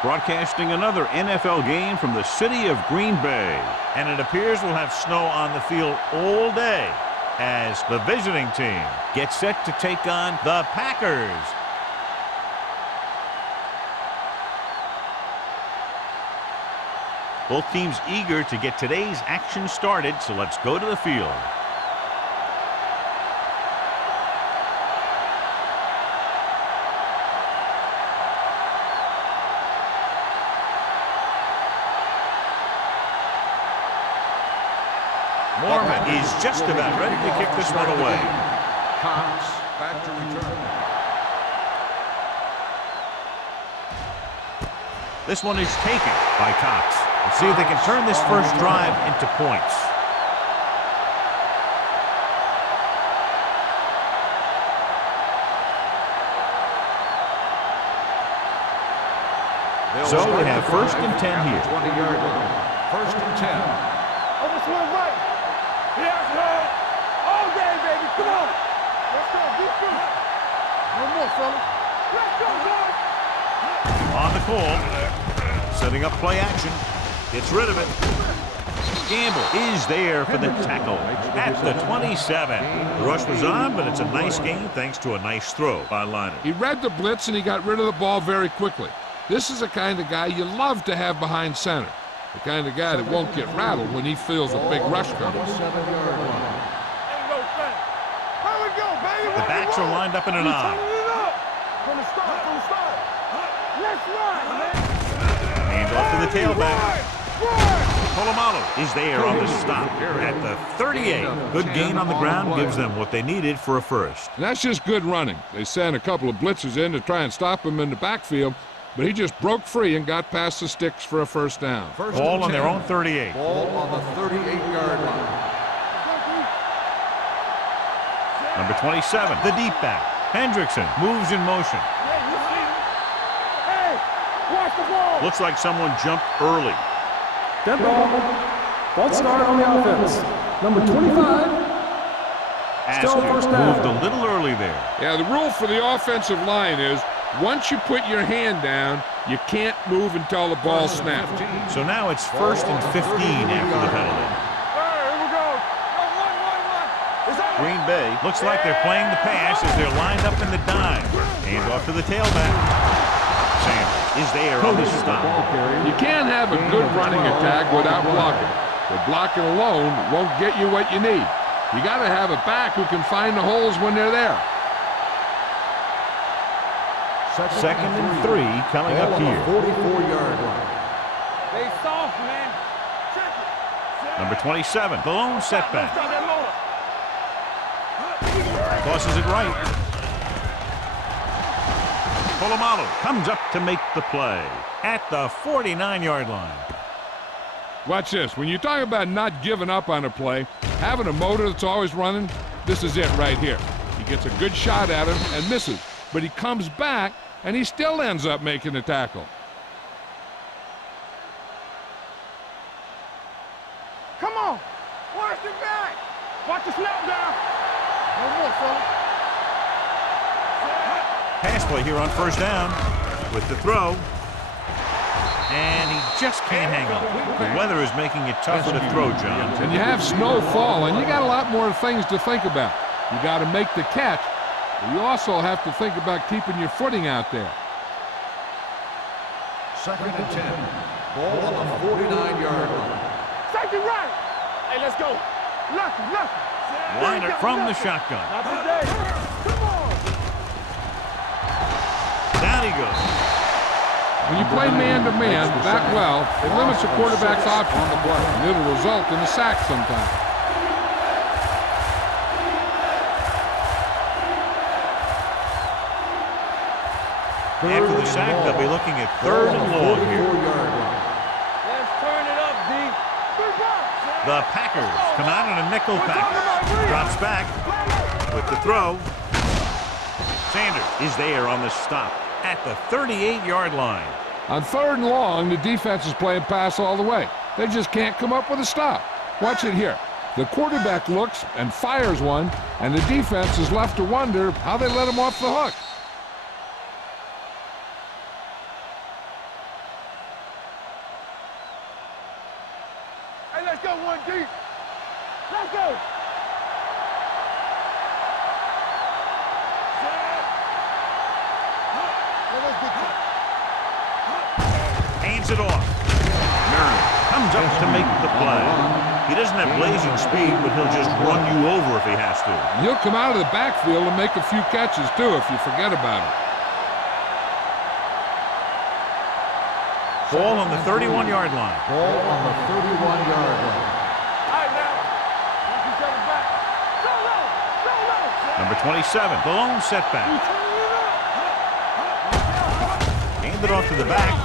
Broadcasting another NFL game from the city of Green Bay. And it appears we'll have snow on the field all day as the visiting team gets set to take on the Packers. Both teams eager to get today's action started, so let's go to the field. Mormon is just about ready to kick this one away. Cox back to return. This one is taken by Cox. Let's see if they can turn this first drive into points. So they have 1st and 10 here. 20-yard line. 1st and 10. Overswing right. Yes, man. All day, baby. Come on. Let's go. Defense. One more, fella. Let's go, boys. On the call. Setting up play action. Gets rid of it. Gamble is there for the tackle at the 27. The rush was on, but it's a nice gain thanks to a nice throw by Liner. He read the blitz and he got rid of the ball very quickly. This is the kind of guy you love to have behind center. The kind of guy that won't get rattled when he feels a big rush coming. The backs are lined up in an I. From the start. Let's run, man. Hand off to the tailback. Polamalu is there on the stop at the 38. Good gain on the ground gives them what they needed for a first. And that's just good running. They sent a couple of blitzers in to try and stop him in the backfield, but he just broke free and got past the sticks for a first down. Ball on their own 38. Ball on the 38-yard line. Number 27, the deep back. Hendrickson moves in motion. Hey, watch the ball. Looks like someone jumped early. Dead ball. False start on the offense. Number 25. Still first down. Moved a little early there. Yeah, the rule for the offensive line is once you put your hand down, you can't move until the ball snapped. So now it's 1st and 15 after the penalty. Here we go. One. Green Bay looks like they're playing the pass as they're lined up in the dime. Hand off to the tailback. Sanders is there on the stop. You can't have a good running attack without blocking. But blocking alone won't get you what you need. You got to have a back who can find the holes when they're there. 2nd and 3 coming up here. 44-yard line. They soft, man. Number 27, the lone setback. Tosses it right. Polamalu comes up to make the play at the 49-yard line. Watch this. When you talk about not giving up on a play, having a motor that's always running, this is it right here. He gets a good shot at him and misses, but he comes back and he still ends up making the tackle. Come on. Watch the back. Watch the snap down. One more, fella. Pass play here on 1st down with the throw. And he just can't hang on. The weather is making it tougher to throw, John. And you have snow falling, you got a lot more things to think about. You got to make the catch, but you also have to think about keeping your footing out there. 2nd and 10. Ball on the 49-yard line. Safety right. Hey, let's go. Lucky. Liner from the shotgun. Not today. Come on. Down he goes. When you play man-to-man that well, it limits the quarterback's options, and it'll result in a sack sometimes. After the sack, they'll be looking at 3rd and long here. Let's turn it up, D. The Packers come out in a nickel package. Drops back with the throw. Sanders is there on the stop at the 38-yard line. On 3rd and long, the defense is playing pass all the way. They just can't come up with a stop. Watch it here. The quarterback looks and fires one, and the defense is left to wonder how they let him off the hook. let's go one deep. Let's go. Hands it off. Marin comes up to make the play. He doesn't have blazing speed, but he'll just run you over if he has to. He'll come out of the backfield and make a few catches, too, if you forget about it. Ball on the 31-yard line. Ball on the 31-yard line. All right, now. Watch each other back. Go low. Go low. Number 27, the lone setback. Handed off to the back.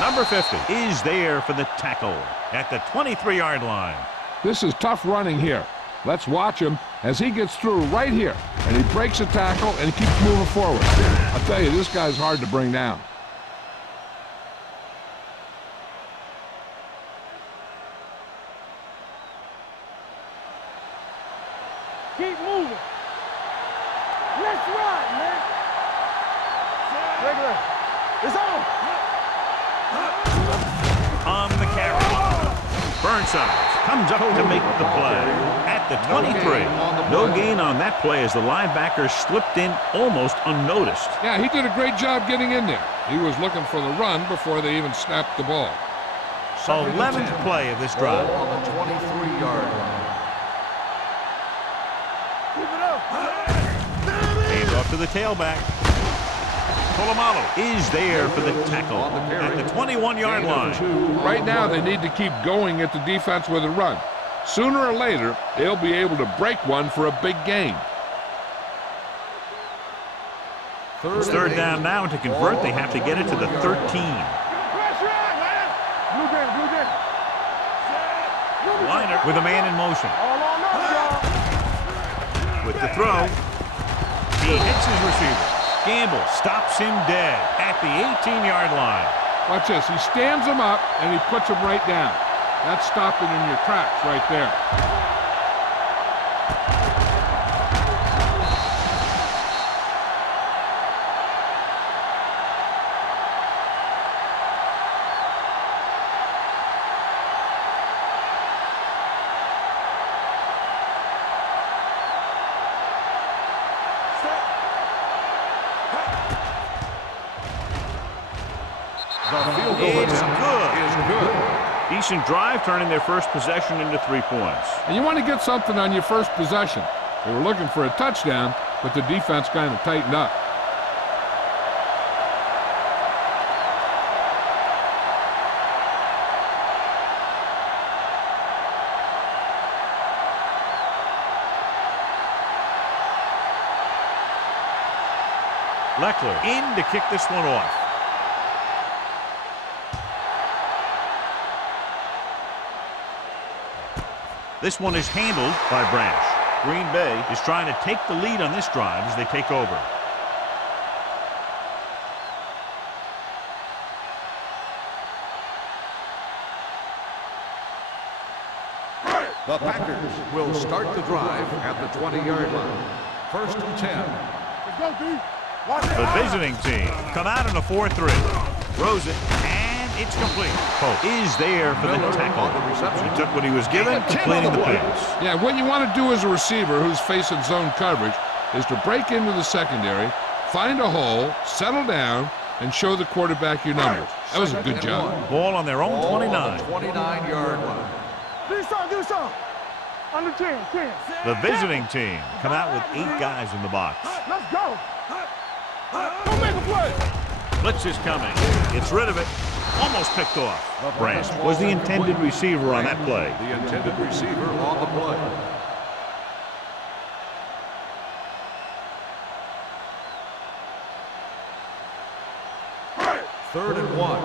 Number 50 is there for the tackle at the 23-yard line. This is tough running here. Let's watch him as he gets through right here. And he breaks a tackle and he keeps moving forward. I'll tell you, this guy's hard to bring down. Keep moving. Let's ride, man. Regular. It's on. On the carry. Burnside comes up to make the play at the 23. No gain on that play as the linebacker slipped in almost unnoticed. Yeah, he did a great job getting in there. He was looking for the run before they even snapped the ball. 11th play of this drive. Ball on the 23-yard line. Keep it up. Hand off to the tailback. Polamalu is there for the tackle at the 21-yard line. Right now, they need to keep going at the defense with a run. Sooner or later, they'll be able to break one for a big gain. It's third down now, and to convert, they have to get it to the 13. Pressure on, man. Blue game, blue game. Liner with a man in motion. All on us, y'all. With the throw, he hits his receiver. Gamble stops him dead at the 18-yard line. Watch this. He stands him up, and he puts him right down. That's stopping in your tracks right there. It's good. Decent drive, turning their first possession into 3 points. And you want to get something on your first possession. They were looking for a touchdown, but the defense kind of tightened up. Leckler in to kick this one off. This one is handled by Branch. Green Bay is trying to take the lead on this drive as they take over. The Packers will start the drive at the 20-yard line. First and 10. Let's go, D. Watch it. The visiting team come out in a 4-3. Throws it, and it's complete. Pope is there for the tackle. He took what he was given, completing the pass. Yeah, what you want to do as a receiver who's facing zone coverage is to break into the secondary, find a hole, settle down, and show the quarterback your numbers. That was a good job. Ball on their own 29. 29-yard line. Do something. Under 10. The visiting team come out with 8 guys in the box. Let's go. Don't make a play. Blitz is coming. Gets rid of it. Almost picked off. Branch was the intended receiver on that play. The intended receiver on the play. Third and 1.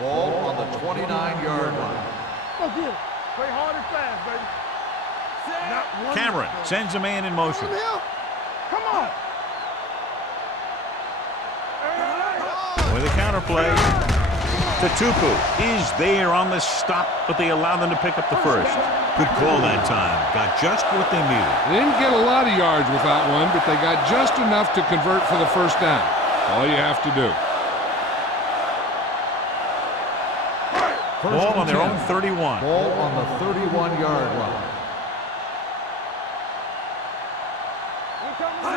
Ball on the 29-yard line. Go get it. Play hard and fast, baby. Not one. Cameron sends a man in motion. Come on. With a counterplay, Tupu is there on the stop, but they allow them to pick up the first. Good call that time. Got just what they needed. They didn't get a lot of yards with that one, but they got just enough to convert for the first down. All you have to do. Ball on their own 31. Ball on the 31-yard line.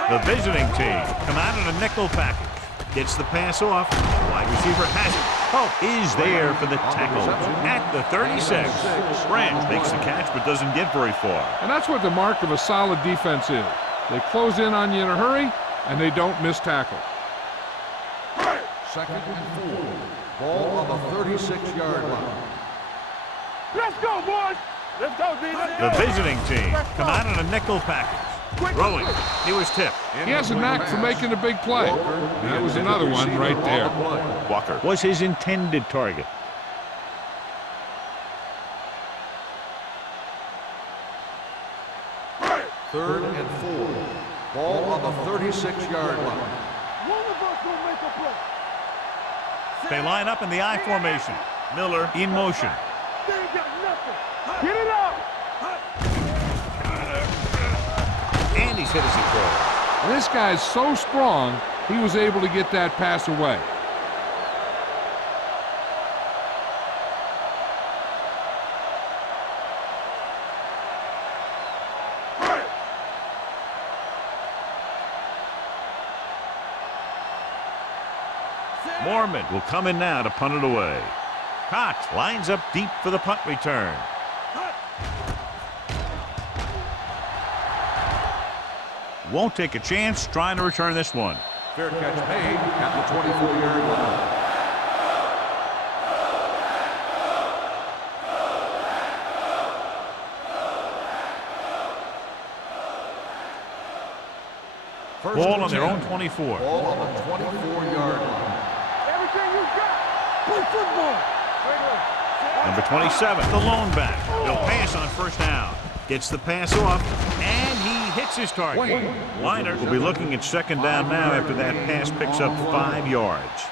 The visiting team come out in a nickel package. Gets the pass off. Wide receiver has it. Oh, is there for the tackle at the 36. Branch makes the catch but doesn't get very far. And that's what the mark of a solid defense is. They close in on you in a hurry, and they don't miss tackle. 2nd and 4. Ball on the 36-yard line. Let's go, boys. Let's go, D. The visiting team come out in a nickel package. Rolling. He was tipped. He has a knack for making a big play. And that was another one right there. Walker was his intended target. Third and 4. Ball on the 36-yard line. One of us will make a play. They line up in the I formation. Miller in motion. They ain't got nothing. Get it out. And he's hit as he throws. And this guy's so strong, he was able to get that pass away. Mormon will come in now to punt it away. Cox lines up deep for the punt return. Won't take a chance trying to return this one. Fair catch made at the 24-yard line. Ball on their own 24. Ball on the 24-yard line. Everything you got. Play football. Number 27, the lone back. He'll pass on first down. Gets the pass off, and he hits his target. Weiner will be looking at second down now after that pass picks up 5 yards.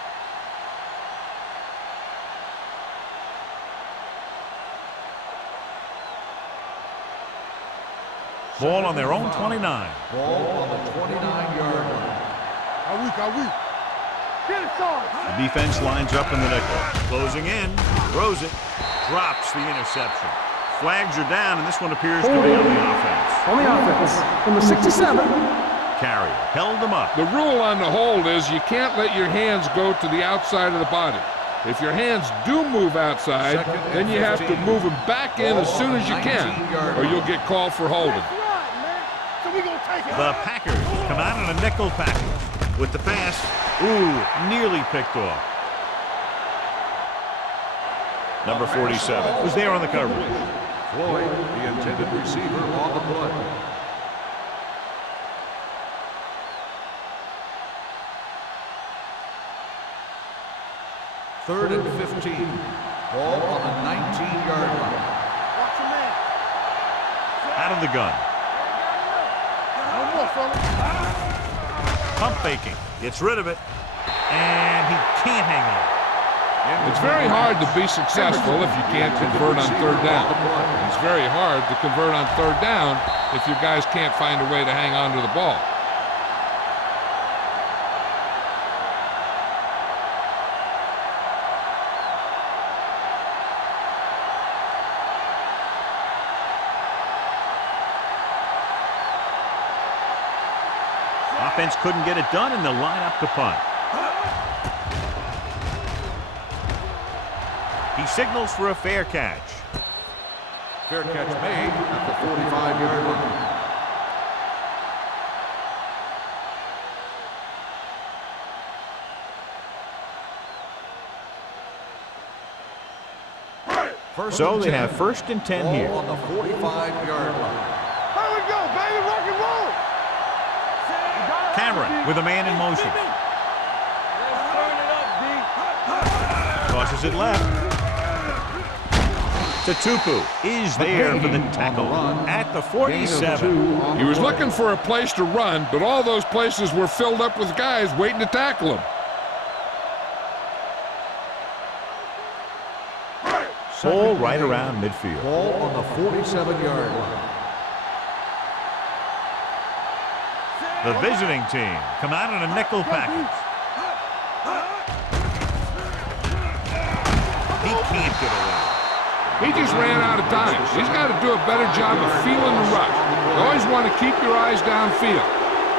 Ball on their own 29. Ball on the 29-yard line. Are we? Get it, Sarge. The defense lines up in the nickel. Closing in, throws it, drops the interception. Flags are down, and this one appears to be on the offense. On the offense, number 67. Carrier held them up. The rule on the hold is you can't let your hands go to the outside of the body. If your hands do move outside, then you have to move them back in as soon as you can, or you'll get called for holding. That's right, man. So we gonna take it. The Packers come out in a nickel package with the pass. Ooh, nearly picked off. Number 47 was there on the coverage. Floyd, the intended receiver, on the play. Third and 15. Ball on the 19-yard line. Watch your man. Out of the gun. No more, fella. Pump faking. Gets rid of it. And he can't hang on. It's very hard to be successful if you can't convert on third down. It's very hard to convert on third down if you guys can't find a way to hang on to the ball. Offense couldn't get it done, and they'll line up to punt. He signals for a fair catch. Fair catch made at the 45-yard line. So they have 1st and 10 here. Ball on the 45-yard line. Here we go, baby. Rock and roll. Cameron with a man in motion. Let's turn it up, D. Tosses it left. Tupu is there for the tackle at the 47. He was looking for a place to run, but all those places were filled up with guys waiting to tackle him. Ball right around midfield. Ball on the 47-yard line. The visiting team come out in a nickel package. He can't get away. He just ran out of time. He's got to do a better job of feeling the rush. You always want to keep your eyes downfield.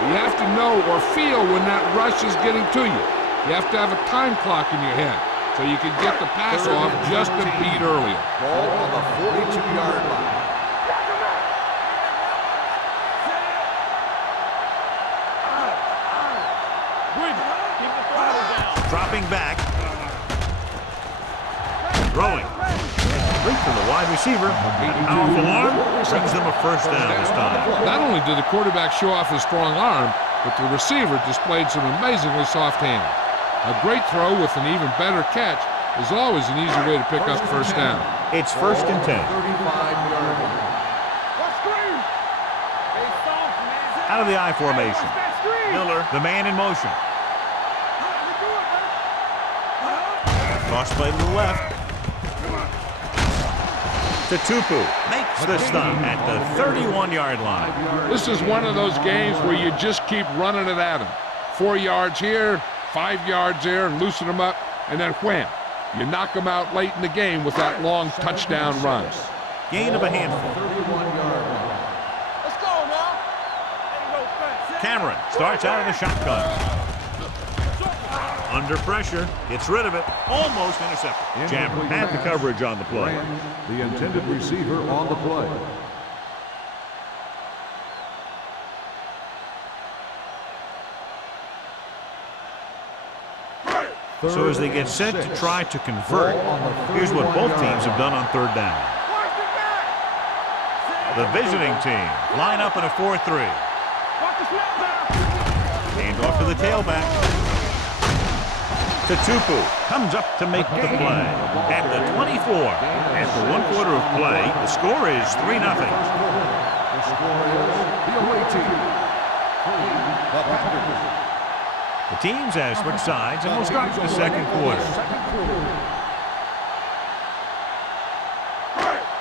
You have to know or feel when that rush is getting to you. You have to have a time clock in your head so you can get the pass off just a beat earlier. Ball on the 42-yard line. Dropping back. Throwing. Complete to the wide receiver. Powerful arm brings them a first down this time. Not only did the quarterback show off his strong arm, but the receiver displayed some amazingly soft hands. A great throw with an even better catch is always an easy way to pick up first down. It's 1st and 10. 35-yard line. Out of the I formation. Miller, the man in motion. Cross play to the left. Tupu makes the stop at the 31-yard line. This is one of those games where you just keep running it at him. 4 yards here, 5 yards there, and loosen them up, and then wham. You knock them out late in the game with that long touchdown run. Gain of a handful. 31-yard line. Let's go now. Cameron starts out of the shotgun. Under pressure, gets rid of it, almost intercepted. Jammer had the coverage on the play. The intended receiver on the play. So as they get set to try to convert, here's what both teams have done on 3rd down. The visiting team line up in a 4-3. Hand off to the tailback. Tupu comes up to make the play at the 24. After 1 quarter of play, the score is 3-0. The score is the away team. The Packers. The teams have switched sides and will start the 2nd quarter.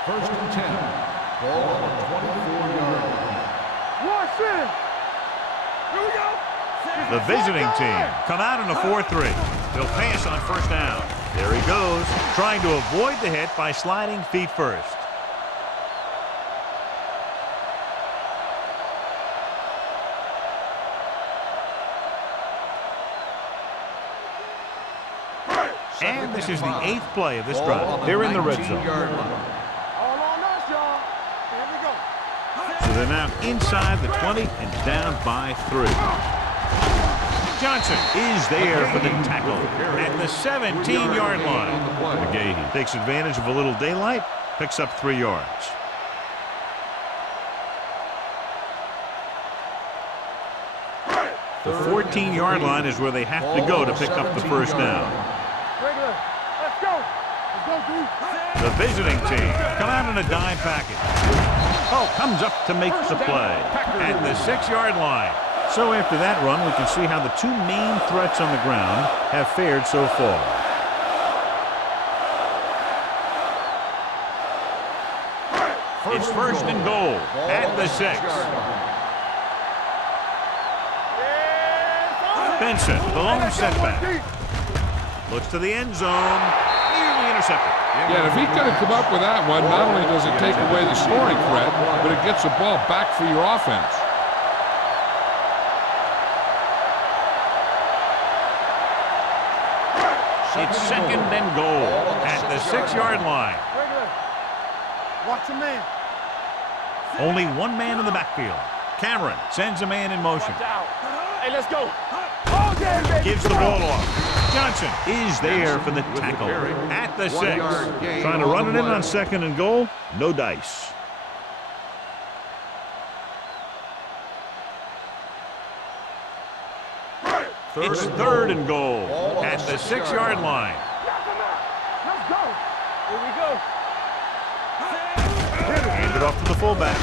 1st and 10. Ball on the 24-yard line. Watch it. Here we go. The visiting team come out in a 4-3. They'll pass on 1st down. There he goes, trying to avoid the hit by sliding feet first. And this is the 8th play of this drive. They're in the red zone. All on us, y'all. Here we go. So they're now inside the 20 and down by 3. Johnson is there for the tackle at the 17-yard line. McGahee takes advantage of a little daylight, picks up 3 yards. The 14-yard line is where they have to go to pick up the first down. Let's go. Let's go, dude. The visiting team come out in a dime package. Oh, comes up to make the play at the 6-yard line. So after that run, we can see how the 2 main threats on the ground have fared so far. It's 1st and goal at the 6. Benson, the lone setback. Looks to the end zone. Nearly intercepted. Yeah, if he could have come up with that one, not only does it take away the scoring threat, but it gets the ball back for your offense. It's 2nd and goal at the 6-yard line. Watch your man. Only 1 man in the backfield. Cameron sends a man in motion. Hey, let's go. All day, baby. Gives the ball off. Johnson is there for the tackle at the 6. Trying to run it in on 2nd and goal. No dice. It's 3rd and goal at the 6-yard line. Let's go. Here we go. Handed off to the fullback.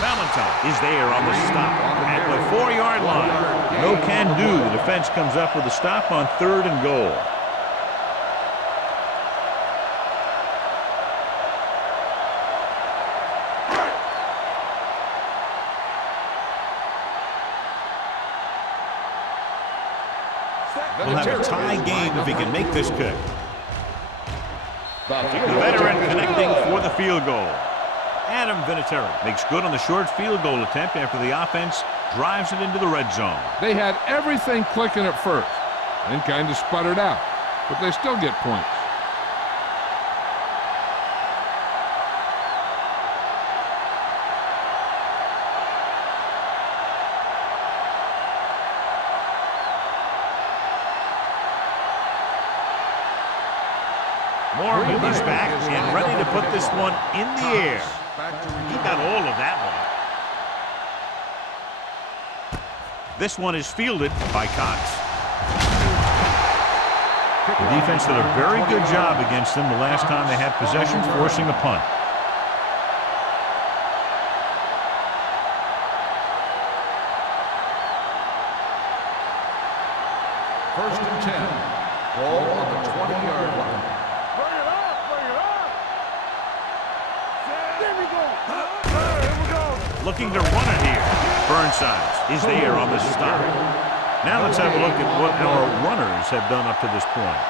Valentine is there on the stop at the 4-yard line. No can do. The defense comes up with a stop on 3rd and goal. We'll have a tie game if he can make this kick. The veteran connecting for the field goal. Adam Vinatieri makes good on the short field goal attempt after the offense drives it into the red zone. They had everything clicking at first, then kind of sputtered out, but they still get points. Mormon is back and ready to put this one in the air. He got all of that one. This one is fielded by Cox. The defense did a very good job against them the last time they had possession, forcing a punt. First and 10. Ball on the 20-yard line. Bring it up, bring it up. There we go. Here we go. Looking to run it here. Burnside is there on the stop. Now let's have a look at what our runners have done up to this point.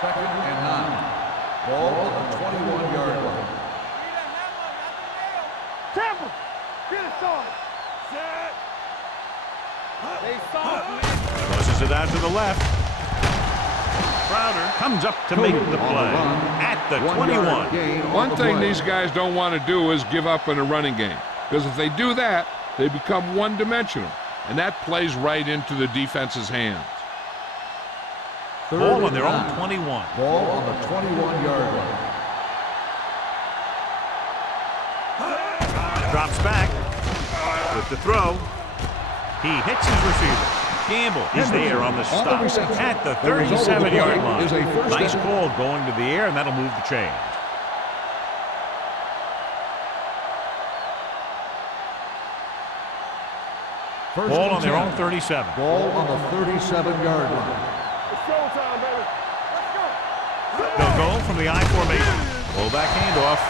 Second and 9. Ball on the 21-yard line. Tampa, get it started. Set. They soft, man. Tosses it out to the left. Crowder comes up to make the play at the 21. One thing these guys don't want to do is give up in a running game, because if they do that, they become one-dimensional, and that plays right into the defense's hands. Ball on their own 21. Ball on the 21-yard line. Drops back with the throw. He hits his receiver. Gamble is there on the stop at the 37-yard line. Nice call going to the air, and that'll move the chains. Ball on their own 37. Ball on the 37-yard line. It's showtime, baby. Let's go. They'll go from the I formation. Fullback handoff.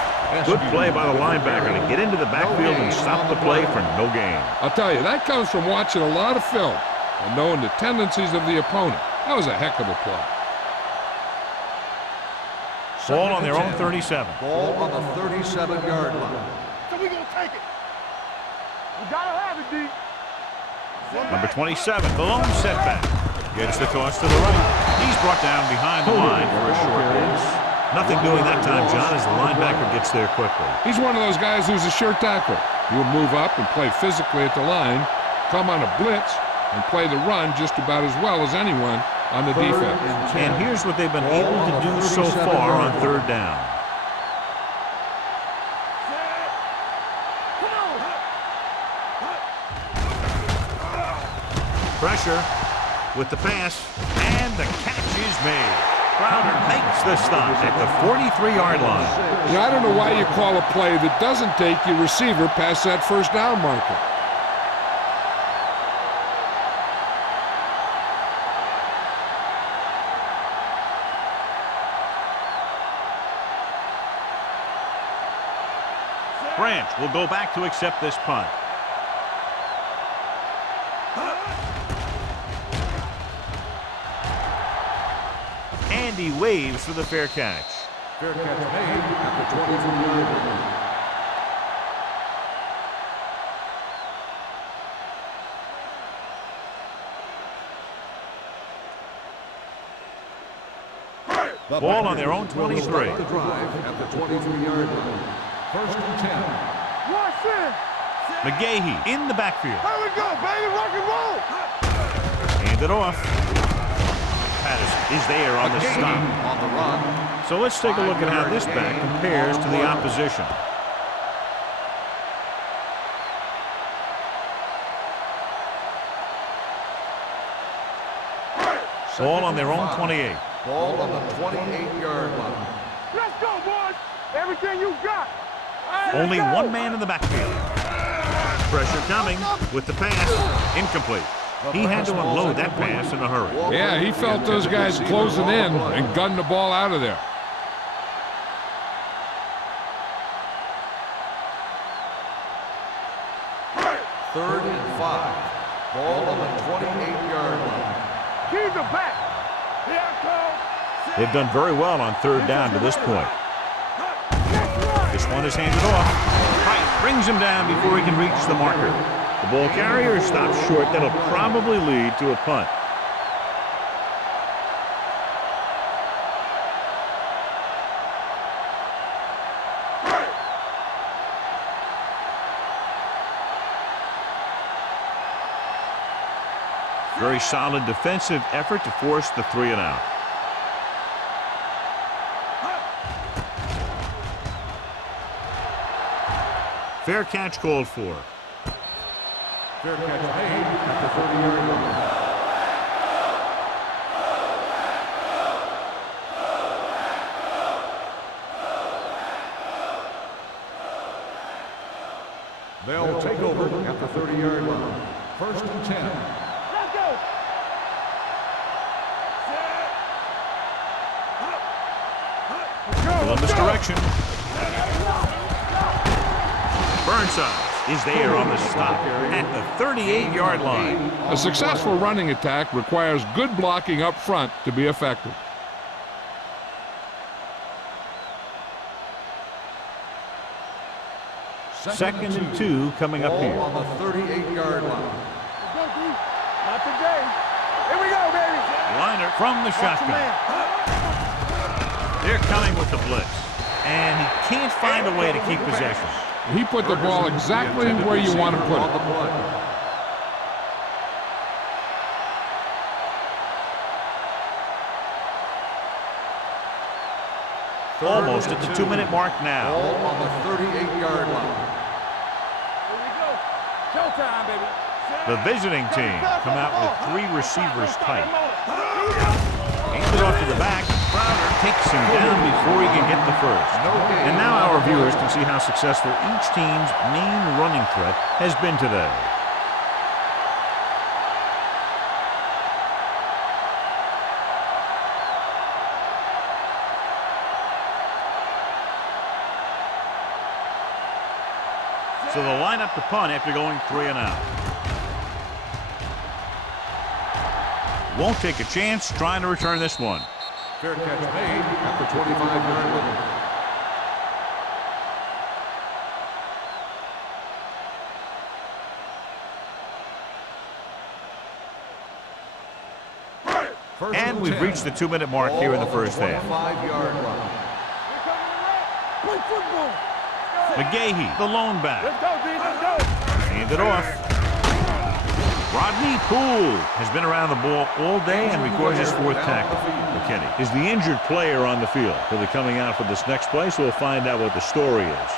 Good play by the linebacker to get into the backfield and stop the play for no gain. I'll tell you, that comes from watching a lot of film and knowing the tendencies of the opponent. That was a heck of a play. Ball on their own 37. Ball on the 37-yard line. So we gonna take it. We gotta have it, D. Number 27, the lone setback. Gets the toss to the right. He's brought down behind the line for a short pass. Nothing doing that time, John, as the linebacker gets there quickly. He's one of those guys who's a sure tackler. He'll move up and play physically at the line, come on a blitz, and play the run just about as well as anyone on the defense. And here's what they've been able to do so far on third down. Pressure with the pass, and the catch is made. Crowder makes the stop at the 43-yard line. Yeah, I don't know why you call a play that doesn't take your receiver past that first down marker. Branch will go back to accept this punt. And he waves for the fair catch. Fair catch made at the 23-yard line. Ball on their own 23. The drive at the 23-yard line. First and 10. Watch it. McGahee in the backfield. Here we go, baby. Rock and roll. Hand it off. Patterson is there on the stop. On the run. So let's take a look at how this back compares to the opposition. Ball on their own 28. Ball on the 28-yard line. Let's go, boys. Everything you got. Only one man in the backfield. Pressure coming with the pass. Incomplete. He had to unload that pass in a hurry. Yeah, he felt those guys closing in and gunned the ball out of there. Third and 5. Ball on the 28-yard line. Keys are back. Here I come. They've done very well on third down to this point. This one is handed off. Height brings him down before he can reach the marker. The ball carrier stops short. That'll probably lead to a punt. Very solid defensive effort to force the 3-and-out. Fair catch called for. Fair catch made at the 30-yard line. They'll take over at the 30-yard line. First and 10. Let's go. Columbus direction. Burnside is there on the stop at the 38-yard line. A successful running attack requires good blocking up front to be effective. Second and 2 coming up here. Ball on the 38-yard line. Not today. Here we go, baby. Liner from the shotgun. They're coming with the blitz. And he can't find a way to keep possession. He put the ball exactly where you want to put On it. the play. Almost at the 2-minute mark now. Ball on the 38-yard line. Here we go. Showtime, baby. The visiting team come out with 3 receivers tight. Hands it off to the back. Crowder takes him down before he can get the first. And now our viewers can see how successful each team's main running threat has been today. So they'll line up the punt after going 3-and-out. Won't take a chance trying to return this one. Fair catch made at the 25-yard line. And we've reached the 2-minute mark here in the first half. 5-yard line. Play football. McGahee, the lone back. Let's go, D. Let's go. Hand it off. Rodney Poole has been around the ball all day and records his 4th tackle. McKinney is the injured player on the field. He'll be coming out for this next play, so we'll find out what the story is.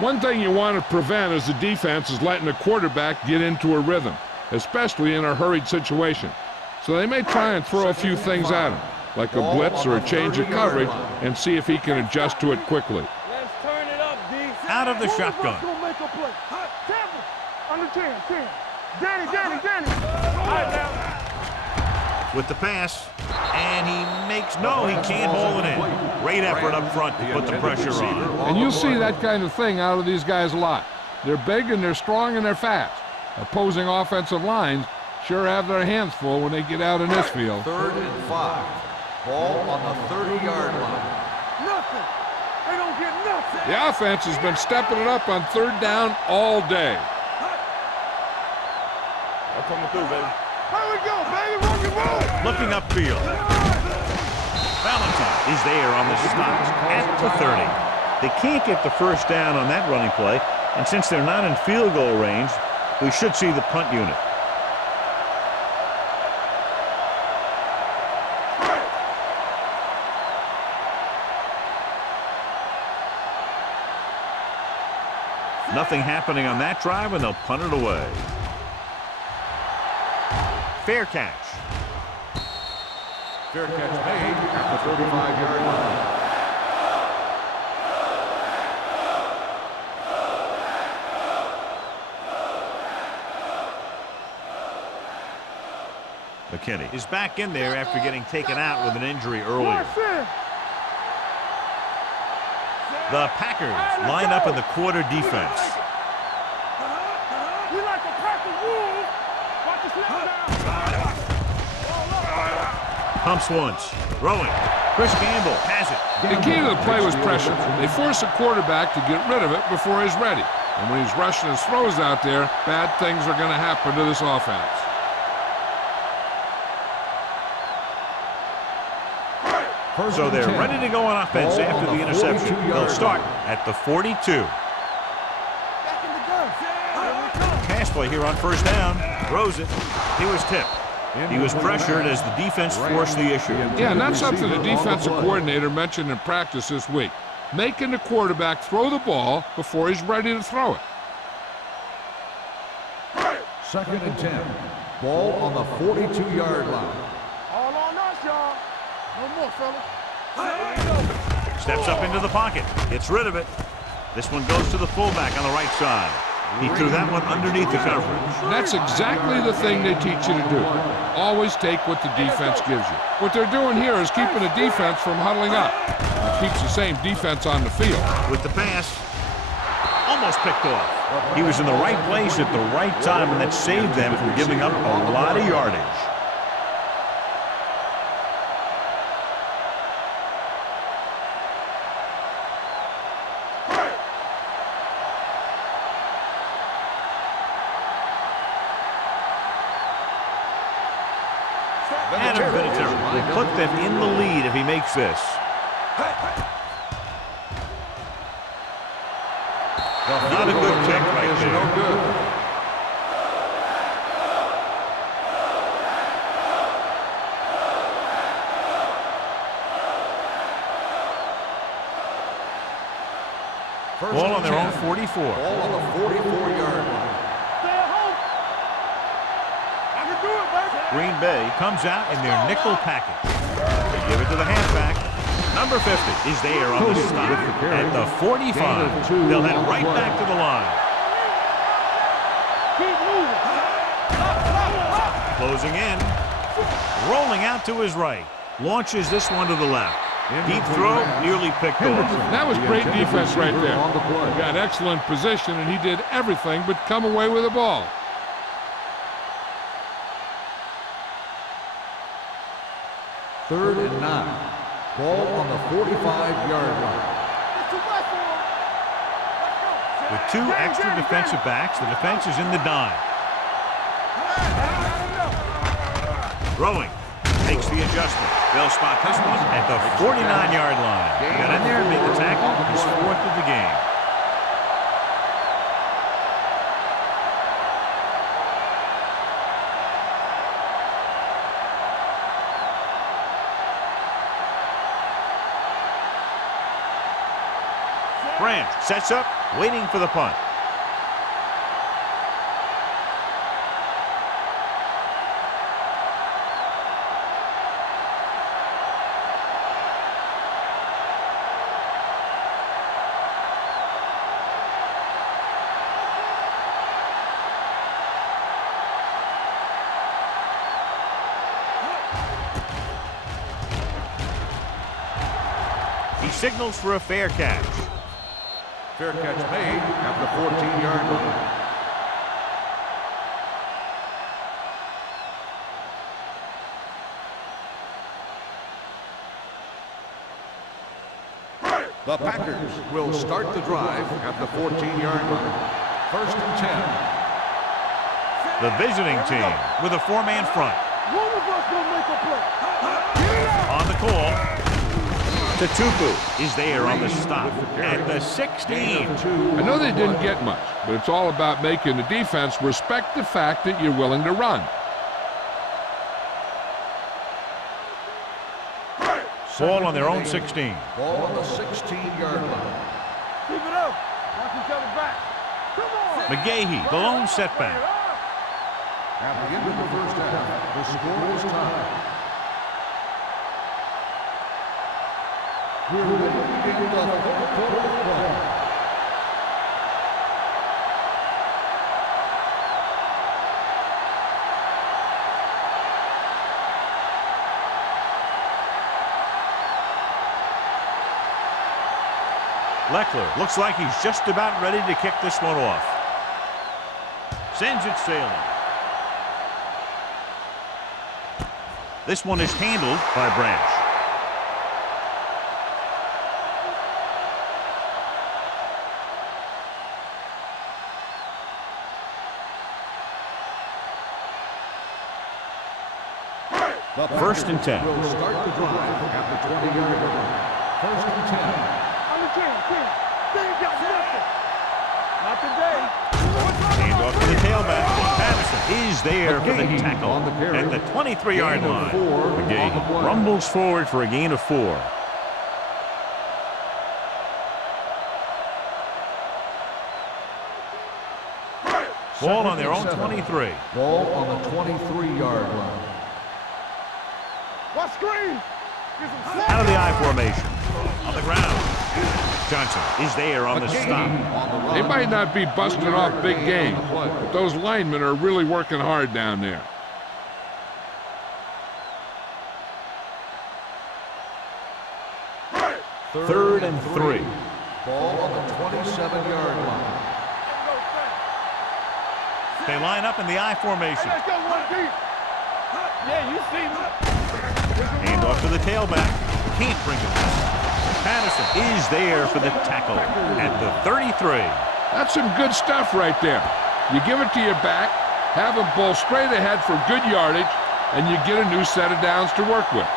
One thing you want to prevent as a defense is letting the quarterback get into a rhythm, especially in a hurried situation. So they may try and throw a few things at him, like a blitz or a change of coverage, and see if he can adjust to it quickly. Let's turn it up, D. Out of the shotgun. Gonna make a play. Tampa. Under 10. Danny. All right, now. With the pass, and he makes no, he can't hold it in. Great effort up front to put the pressure on. And you'll see that kind of thing out of these guys a lot. They're big and they're strong and they're fast. Opposing offensive lines sure have their hands full when they get out in this field. 3rd and 5. Ball on the 30-yard line. Nothing. They don't get nothing. The offense has been stepping it up on 3rd down all day. I'm coming through, baby. Here we go, baby. Rock and roll. Looking upfield. Valentine is there on the stop at the 30. They can't get the first down on that running play, and since they're not in field goal range, we should see the punt unit. Nothing happening on that drive, and they'll punt it away. Fair catch. Fair catch made at the 35-yard line. McKinney is back in there after getting taken out with an injury earlier. The Packers line up in the quarter defense. We like to Pumps once. Throwing. Chris Gamble has it. The key to the play was pressure. They force the quarterback to get rid of it before he's ready. And when he's rushing his throws out there, bad things are going to happen to this offense. So they're ready to go on offense after the interception. They'll start at the 42. Pass play here on first down. Throws it. He was tipped. He was pressured as the defense forced the issue. Yeah, and that's something the defensive coordinator mentioned in practice this week. Making the quarterback throw the ball before he's ready to throw it. 2nd and 10. Ball on the 42-yard line. All on us, y'all. No more, fellas. Steps up into the pocket. Gets rid of it. This one goes to the fullback on the right side. He threw that one underneath the coverage. And that's exactly the thing they teach you to do. Always take what the defense gives you. What they're doing here is keeping the defense from huddling up. It keeps the same defense on the field. With the pass, almost picked off. He was in the right place at the right time, and that saved them from giving up a lot of yardage. Adam Vinatieri will put them in the lead if he makes this. Not a good kick right there. No good. Ball on their own 44. Ball on the 44-yard line. Stay at home. I can do it, baby. Green Bay comes out in their nickel package. They give it to the halfback. Number 50 is there on the stop at the 45. They'll head right back to the line. Keep moving. Closing in. Rolling out to his right. Launches this one to the left. Deep throw, nearly picked off. That was great defense right there. He got excellent position, and he did everything but come away with the ball. Third and 9. Ball on the 45-yard line. With two extra defensive backs, the defense is in the dime. Throwing. Makes the adjustment. They'll spot this one at the 49-yard line. Got in there and made the tackle. His 4th of the game. Branch sets up, waiting for the punt. He signals for a fair catch. Fair catch made at the 14-yard line. The Packers will start the drive at the 14-yard line. 1st and 10. The visiting team with a 4-man front. One of us gonna make a play. On the call. Tatupu is there on the stop at the 16. I know they didn't get much, but it's all about making the defense respect the fact that you're willing to run. Ball on their own 16. Ball on the 16-yard line. Keep it up. Watch each other back. Come on. McGahee, the lone setback. At the end of the first half, the score is tied. We're ready to begin the fourth quarter of play. Leckler looks like he's just about ready to kick this one off. Sends it sailing. This one is handled by Branch. The First and 10. Will start the drive at the 20-yard line. First and 10. On the team. They ain't got nothing. Not today. Hand off to the tailback. Patterson is there for the McGahee tackle on the carry. at the 23-yard Gain of line. 4 on the McGahee play. rumbles forward for a gain of 4. Ball on their own 23. Ball on the 23-yard line. What screen? Out of the I formation. On the ground. Johnson is there on the stop. They might not be busting off big game, but those linemen are really working hard down there. Third and 3. Ball on the 27-yard line. They line up in the I formation. Let's go one deep. Yeah, you see me. Hand off to the tailback. Can't bring it down. Patterson is there for the tackle at the 33. That's some good stuff right there. You give it to your back, have him bowl straight ahead for good yardage, and you get a new set of downs to work with.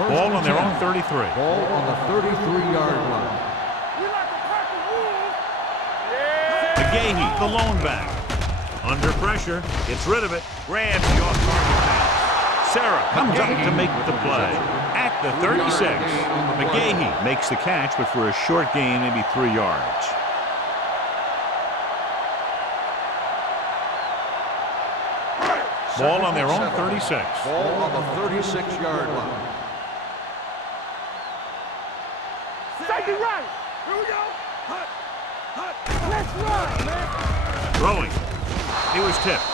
Ball on their own 33. Ball on the 33-yard line. We like to pack the wolves. Yeah. McGahee, the lone back. Under pressure, gets rid of it, grabs the off-target pass. Sarah comes up to make the play at the 36. McGahee makes the catch, but for a short gain, maybe 3 yards. Ball on their own 36. Ball on the 36-yard line. Safety right. Here we go. Let's run, man. Throwing. He was tipped.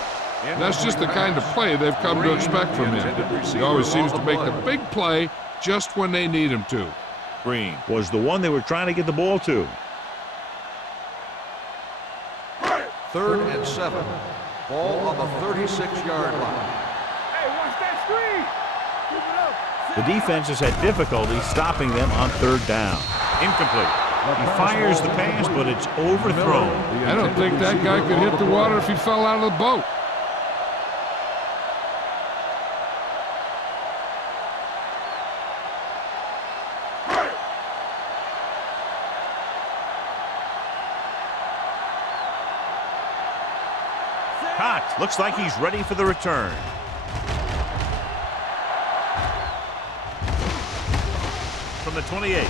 That's just the kind of play they've come to expect from him. He always seems to make the big play just when they need him to. Green was the one they were trying to get the ball to. 3rd and 7. Ball on the 36-yard line. Hey, watch that screen. Keep it up. The defense has had difficulty stopping them on 3rd down. Incomplete. He fires the pass, but it's overthrown. I don't think that guy could hit the water if he fell out of the boat. Cox looks like he's ready for the return. From the 28.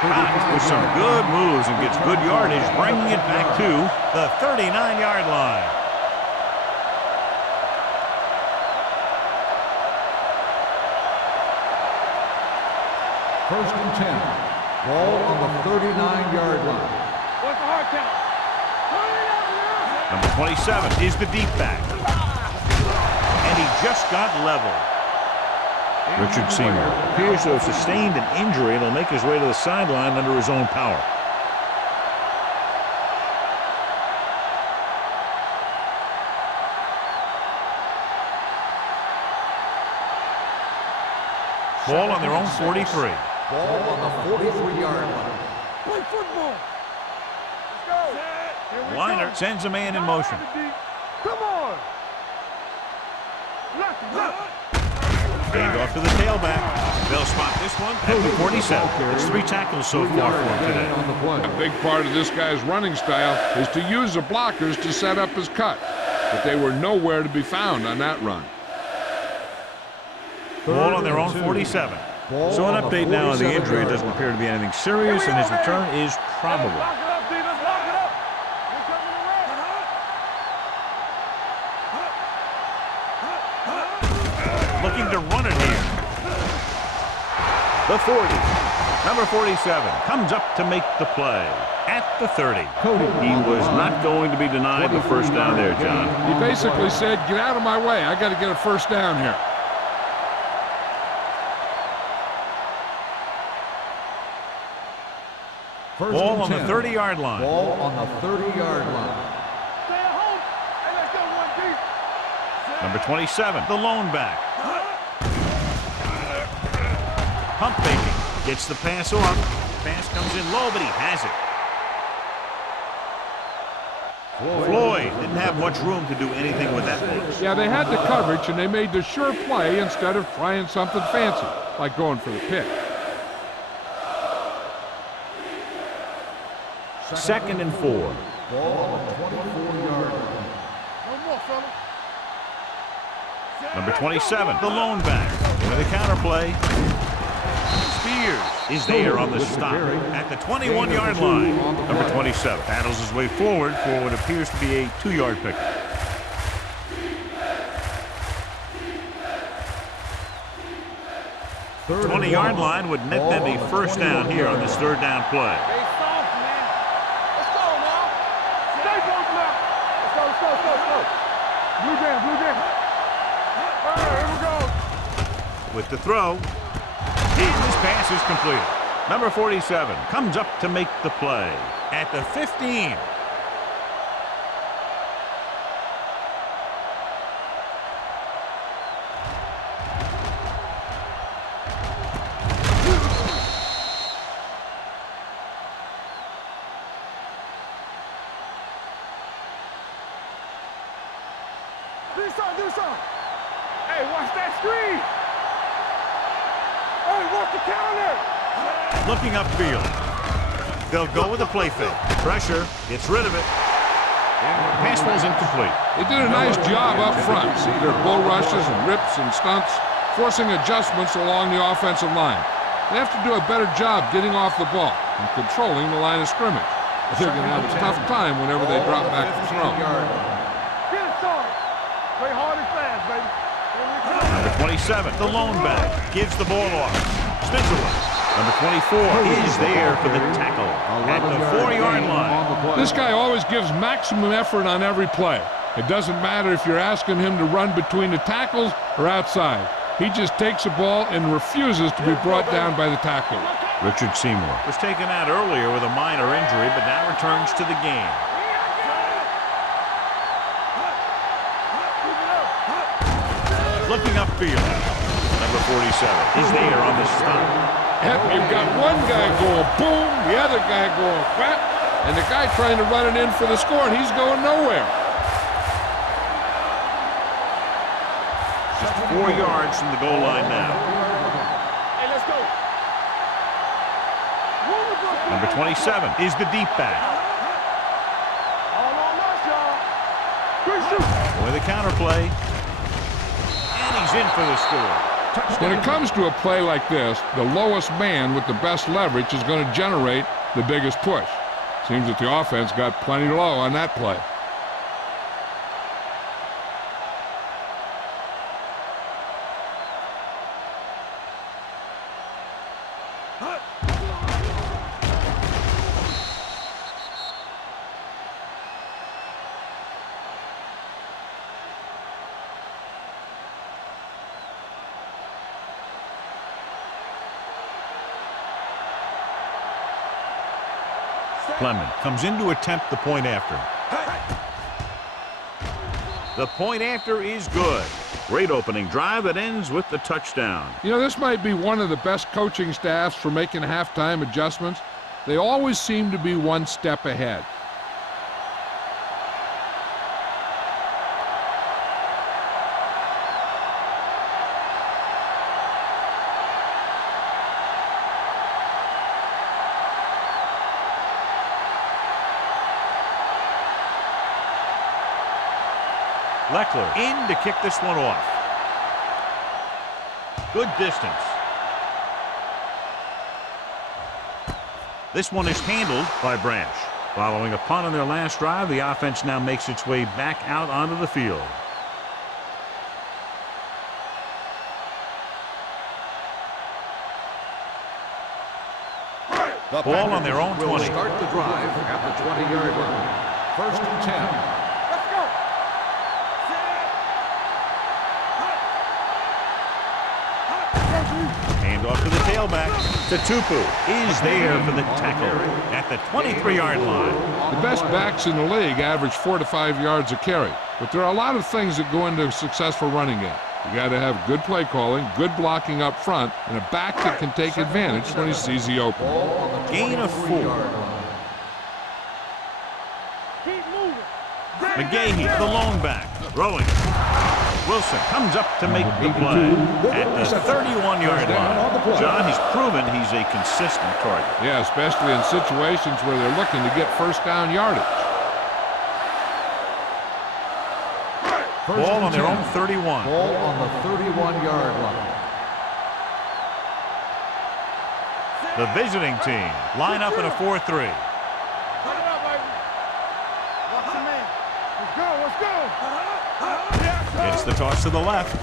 Cox with some good moves and gets good yardage, bringing it back to the 39-yard line. First and 10. Ball on the 39-yard line. What's the hard count? Number 27 is the deep back. And he just got leveled. Richard Seymour appears to have sustained an injury and will make his way to the sideline under his own power. Ball on their own 43. Ball on the 43-yard line. Play football. Let's go. Here we Liner go. sends a man in motion. Come on. Lucky. Hand off to the tailback. They'll spot this one at the 47. It's 3 tackles so far for him today. On the play. A big part of this guy's running style is to use the blockers to set up his cut, but they were nowhere to be found on that run. Ball on their own 47. So an update now on the injury. It doesn't appear to be anything serious, and his return is probable. Lock it up, D. Let's lock it up. We're coming around. Looking to run it here. The 40. Number 47 comes up to make the play at the 30. He was not going to be denied the first down there, John. He basically said, get out of my way. I got to get a first down here. Ball on the 30-yard line. Ball on the 30-yard line. Stay at home. Hey, let's go one deep. Number 27, the lone back. Pump faking. Gets the pass off. Pass comes in low, but he has it. Floyd didn't have much room to do anything with that one. Yeah, they had the coverage, and they made the sure play instead of trying something fancy, like going for the pick. 2nd and 4. Ball on the 24-yard line. No more, fella. Number 27, the lone back. With a counter play. Spears is there on the stop at the 21-yard line. Number 27 paddles his way forward for what appears to be a 2-yard pickup. The 20-yard line would net them a first down here on this 3rd down play. Stay soft, man. Let's go now. Stay close now. Let's go. Blue jam. All right, here we go. With the throw, and this pass is completed. Number 47 comes up to make the play at the 15. Do something. Hey, watch that screen. Hey, watch the counter. Looking upfield. They'll go with a play fake. Pressure, gets rid of it. And the pass falls incomplete. They did a nice job up front. See their bull rushes and rips and stunts, forcing adjustments along the offensive line. They have to do a better job getting off the ball and controlling the line of scrimmage. They're going to have a tough time whenever they drop back to throw. Get it started. Play hard and fast, baby. Number 27, the lone back, gives the ball off. Spins away. Number 24 is there for the tackle at the 4-yard line. This guy always gives maximum effort on every play. It doesn't matter if you're asking him to run between the tackles or outside. He just takes the ball and refuses to be brought down by the tackle. Richard Seymour was taken out earlier with a minor injury, but now returns to the game. Looking upfield, number 47 is there on the stop. Yep, you've got one guy going boom, the other guy going whap, and the guy trying to run it in for the score, and he's going nowhere. Just 4 yards from the goal line now. Hey, let's go. Number 27 is the deep back. All on us, y'all. Good shoot. With a counter play. And he's in for the score. When it comes to a play like this, the lowest man with the best leverage is going to generate the biggest push. Seems that the offense got plenty low on that play. Clement comes in to attempt the point after. The point after is good. Great opening drive that ends with the touchdown. You know, this might be one of the best coaching staffs for making halftime adjustments. They always seem to be one step ahead. Leckler in to kick this one off. Good distance. This one is handled by Branch. Following a punt on their last drive, the offense now makes its way back out onto the field. The Ball on their own 20. Will start the drive at the 20-yard line. 1st and 10. Let's go. Hand Off to the tailback. Tupu is there for the tackle at the 23-yard line. The best backs in the league average 4 to 5 yards a carry. But there are a lot of things that go into a successful running game. You got to have good play calling, good blocking up front, and a back that can take advantage when he sees the opening. Gain of 4. Keep moving. McGahee, the lone back, throwing. Wilson comes up to make the play at the 31-yard line. John, he's proven he's a consistent target. Yeah, especially in situations where they're looking to get first down yardage. Ball on their own 31. Ball on the 31-yard line. The visiting team line up in a 4-3. Put it up, baby. Watch the man. Let's go, let's go. It's the toss to the left.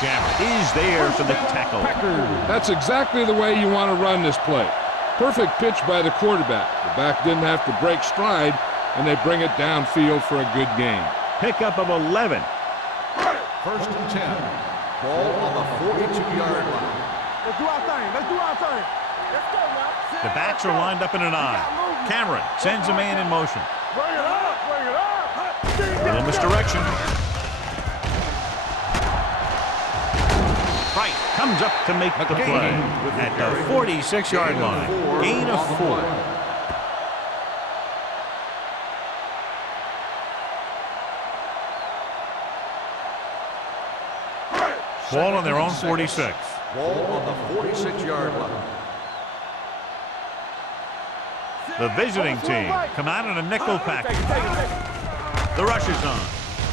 Jammer is there for the tackle. That's exactly the way you want to run this play. Perfect pitch by the quarterback. The back didn't have to break stride, and they bring it downfield for a good gain. Pickup of 11. First and 10. Ball on the 42-yard line. Let's do our thing. Let's do our thing. Let's go, man. The backs are lined up in an I. Cameron sends a man in motion. Bring it up. Bring it up. A little misdirection. Wright comes up to make the play at the 46-yard line. Gain of 4. Ball on their own 46. Ball on the 46-yard line. The visiting team come out in a nickel package. The rush is on.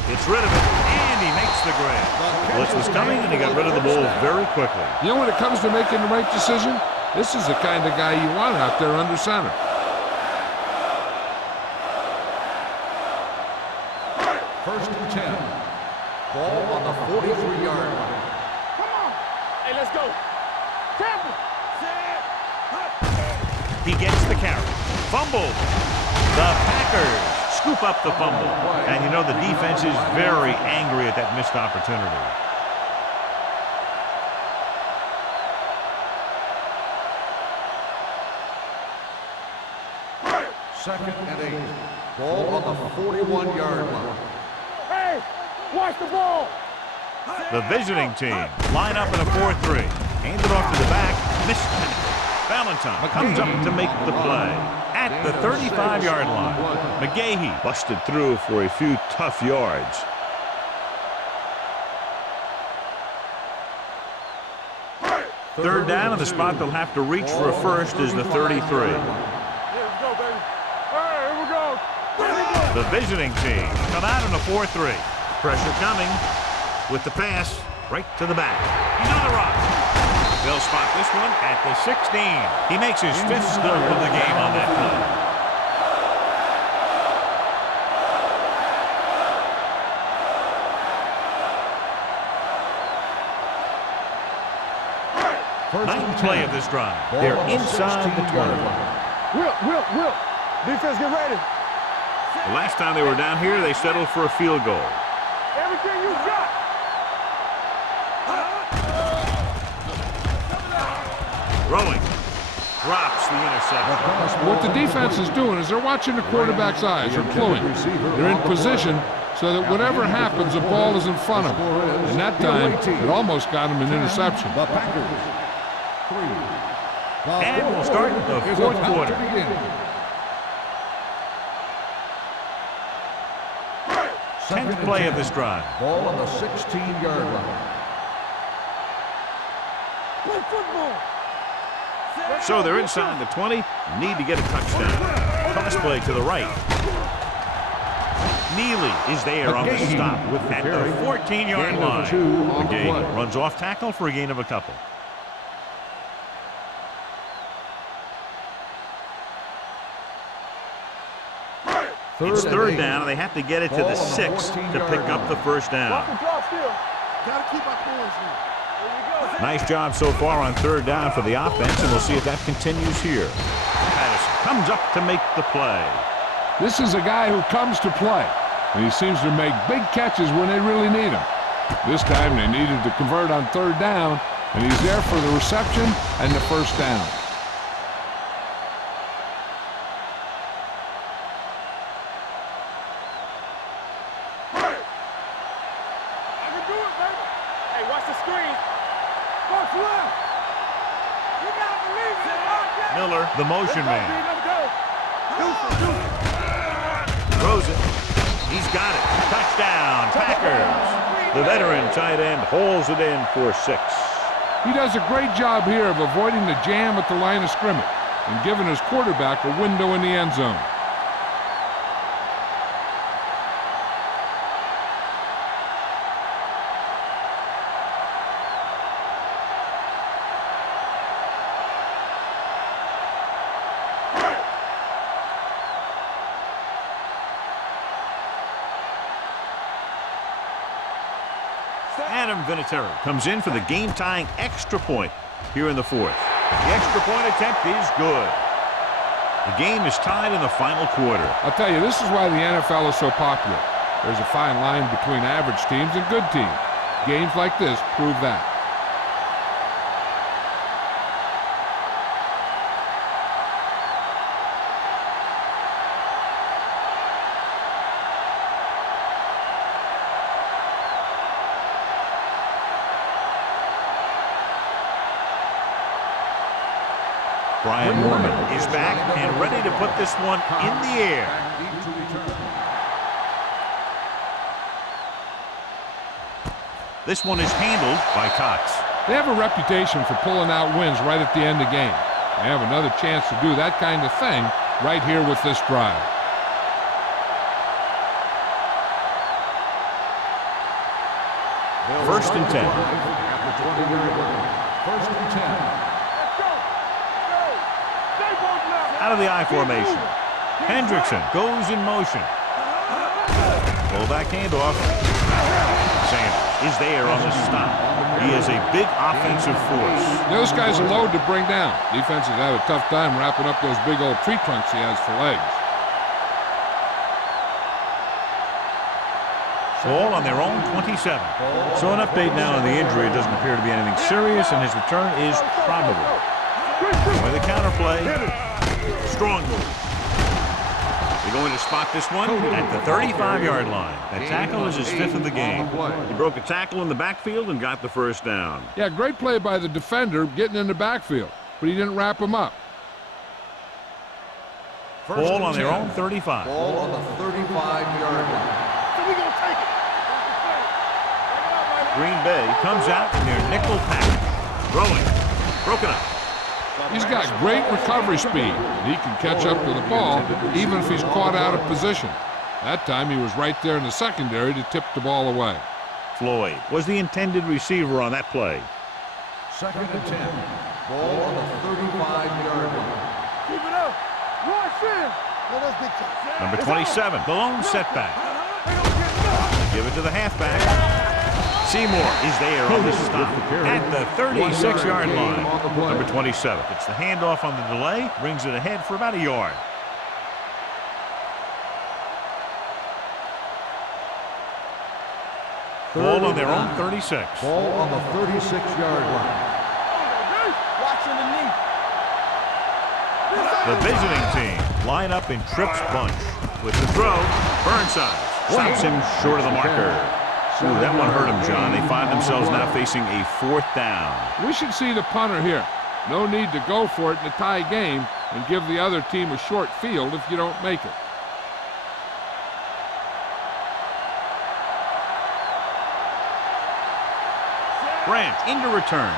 Gets rid of it, and he makes the grab. Blitz was coming, and he got rid of the ball very quickly. You know, when it comes to making the right decision, this is the kind of guy you want out there under center. First and 10. Ball on the 43-yard line. Come on. Hey, let's go. Temple. He gets the carry. Fumbled. The Packers scoop up the fumble. And you know the defense is very angry at that missed opportunity. Second and 8. Ball on the 41-yard line. Hey, watch the ball. The visiting team line up in a 4-3. Hand it off to the back. Missed it. Valentine comes up to make the play at the 35-yard line. McGahee busted through for a few tough yards. Third down, and the spot they'll have to reach for a first is the 33. Let's go, baby. All right, here we go. The visiting team come out in a 4-3. Pressure coming with the pass right to the back. He's on the run. They'll spot this one at the 16. He makes his 5th stop of the game on that play. Ninth play of this drive. They're inside the 20. Will. Defense, get ready. The last time they were down here, they settled for a field goal. Everything you got. Throwing. Drops the interception. What the defense is doing is they're watching the quarterback's eyes. They're cluing. They're in position so that whatever happens, the ball is in front of them. And that time, it almost got him an interception. And we'll start the fourth quarter. Tenth play of this drive. Ball on the 16-yard line. Play football. So they're inside the 20. Need to get a touchdown. Toss play to the right. Neely is there on the stop at the 14-yard line. McGahee runs off tackle for a gain of a couple. It's third down, and they have to get it to the 6 to pick up the first down. Watch the draw still. Gotta keep our points here. There you go. Nice job so far on third down for the offense, and we'll see if that continues here. Patterson comes up to make the play. This is a guy who comes to play, and he seems to make big catches when they really need him. This time they needed to convert on third down, and he's there for the reception and the first down. Miller, the motion man. Throws it. He's got it. Touchdown, Packers. The veteran tight end holds it in for 6. He does a great job here of avoiding the jam at the line of scrimmage and giving his quarterback a window in the end zone. Adam Vinatieri comes in for the game-tying extra point here in the 4th. The extra point attempt is good. The game is tied in the final quarter. I'll tell you, this is why the NFL is so popular. There's a fine line between average teams and good teams. Games like this prove that. Brian Norman is back and ready to put this one in the air. This one is handled by Cox. They have a reputation for pulling out wins right at the end of the game. They have another chance to do that kind of thing right here with this drive. First and 10. First and 10. Out of the I formation. Hendrickson goes in motion. Fullback handoff. Sanders is there on the stop. He is a big offensive force. Those guys are loaded to bring down. Defenses have a tough time wrapping up those big old tree trunks he has for legs. Ball on their own 27. So an update now on the injury. It doesn't appear to be anything serious, and his return is probable. With the counterplay. Strong move. They're going to spot this one at the 35-yard line. That tackle is his 5th of the game. He broke a tackle in the backfield and got the first down. Yeah, great play by the defender getting in the backfield, but he didn't wrap him up. Ball on their own 35. Ball on the 35-yard line. So we gonna take it. Green Bay comes out in their nickel package. Throwing. Broken up. He's got great recovery speed, and he can catch up to the ball even if he's caught out of position. That time he was right there in the secondary to tip the ball away. Floyd was the intended receiver on that play. Second and 10. Ball on the 35-yard line. Keep it up. Rush in. Let us get you. Number 27, the lone setback. Give it to the halfback. Seymour is there on the stop at the 36-yard line. Number 27 gets the handoff on the delay, brings it ahead for about a yard. Ball on their own 36. Ball on the 36-yard line. Watching the knee. The visiting team line up in trips bunch. With the throw, Burnside stops him short of the marker. Ooh, that one hurt him, John. They find themselves now facing a 4th down. We should see the punter here. No need to go for it in a tie game and give the other team a short field if you don't make it. Branch into return.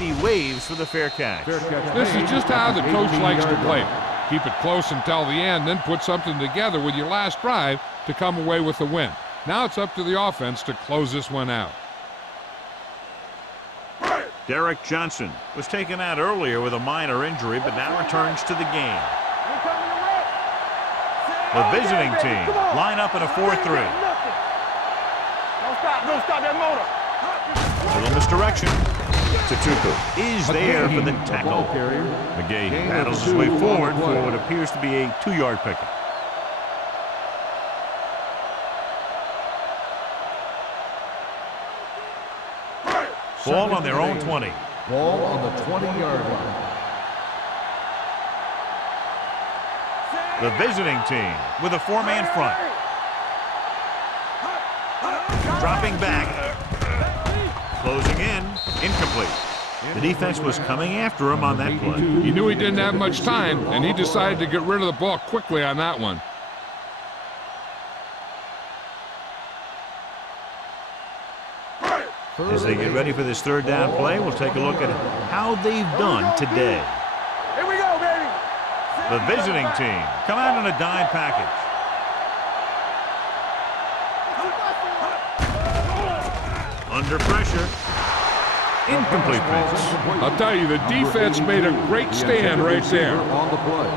He waves for the fair catch. This is just how the coach likes to play it. Keep it close until the end, then put something together with your last drive to come away with the win. Now it's up to the offense to close this one out. Derek Johnson was taken out earlier with a minor injury, but now returns to the game. The visiting team line up in a 4-3. Don't stop that motor. Little misdirection. Tutuku is there for the tackle. McGahee battles his way forward for what appears to be a 2-yard pickup. Ball on their own 20. Ball on the 20-yard line. The visiting team with a 4-man front. Dropping back. Closing in. Incomplete. The defense was coming after him on that play. He knew he didn't have much time, and he decided to get rid of the ball quickly on that one. As they get ready for this 3rd down play, we'll take a look at how they've done today. Here we go, baby. The visiting team come out in a dime package. Under pressure. Incomplete pass. I'll tell you, the defense made a great stand right there. On the play.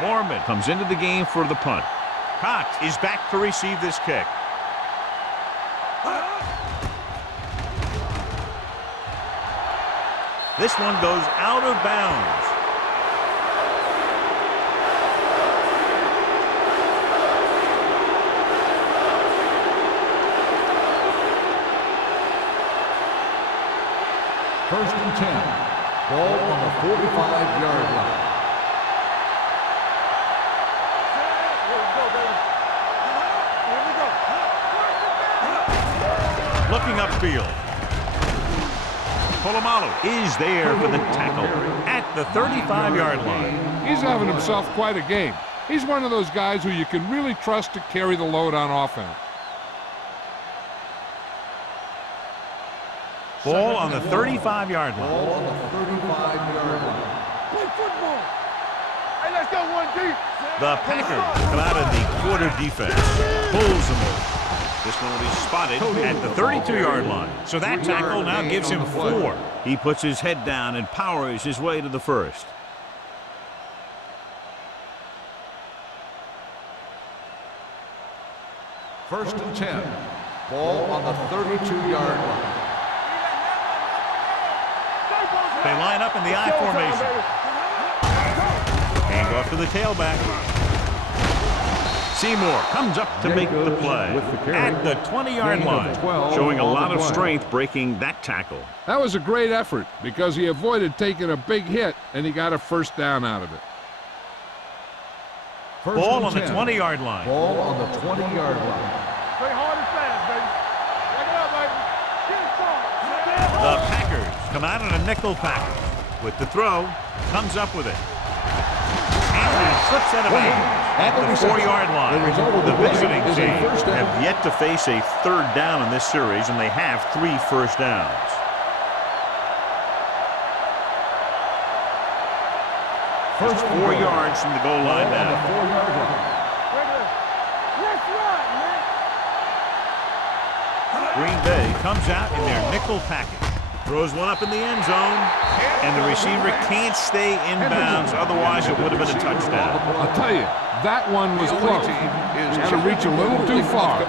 Mormon comes into the game for the punt. Cox is back to receive this kick. This one goes out of bounds. First and 10. Ball on the 45-yard line. Looking upfield. Polamalu is there for the tackle at the 35-yard line. He's having himself quite a game. He's one of those guys who you can really trust to carry the load on offense. Ball on the 35-yard line. Ball on the 35-yard line. Play football. Hey, let's go 1 deep. The Packers come out of the quarter defense. Pulls them over. This one will be spotted at the 32-yard line. So that tackle now gives him 4. He puts his head down and powers his way to the first. First and 10. Ball on the 32-yard line. They line up in the I formation. Hand off to the tailback. Seymour comes up to make the play at the 20-yard line, showing a lot of strength breaking that tackle. That was a great effort because he avoided taking a big hit, and he got a 1st down out of it. Ball on the 20-yard line. Ball on the 20-yard line. Play hard and fast, baby. Back it up, baby. Get it strong. The Packers come out in a nickel package. With the throw, comes up with it. And he slips out of bounds at the 4-yard line. The visiting team have yet to face a 3rd down in this series, and they have 3 first downs. First 4 yards from the goal line now. Green Bay comes out in their nickel package. Throws one up in the end zone, and the receiver can't stay in bounds, otherwise it would have been a touchdown. I'll tell you, that one was close. Had to reach a little too far.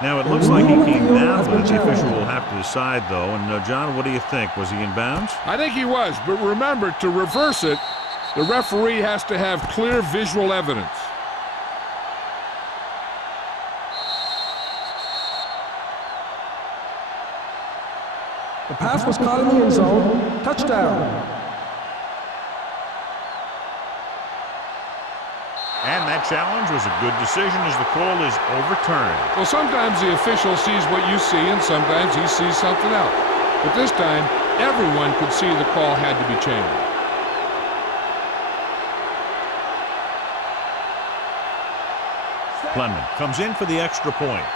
Now it looks like he came down with it. The official will have to decide, though. And John, what do you think? Was he in bounds? I think he was, but remember, to reverse it, the referee has to have clear visual evidence. The pass was caught in the end zone. Touchdown. And that challenge was a good decision as the call is overturned. Well, sometimes the official sees what you see, and sometimes he sees something else. But this time, everyone could see the call had to be changed. Clemens comes in for the extra point.